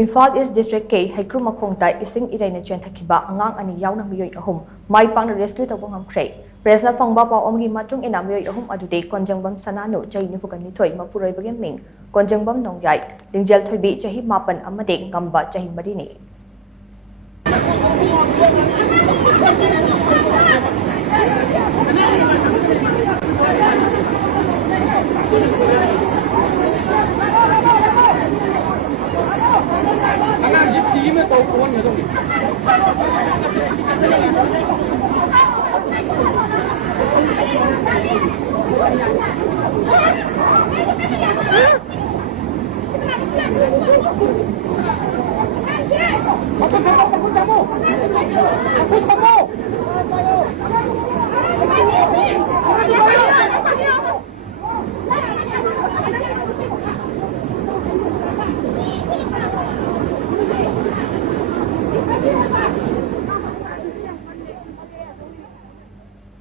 Imphal East District K Heikrumakhong tai eshing Irei na Chenthakhiba Angang ani Yaona Meeoi ahum Mai Pakna rescue tawba ngamkhre Presna fangba pa omgi matung ina Meeoi ahum adude konjangbam sanano chai nifukan nithoi mapuroi bagem ming konjangbam nongyai lingjal thoibi chahi mapan amade ngamba chahi marini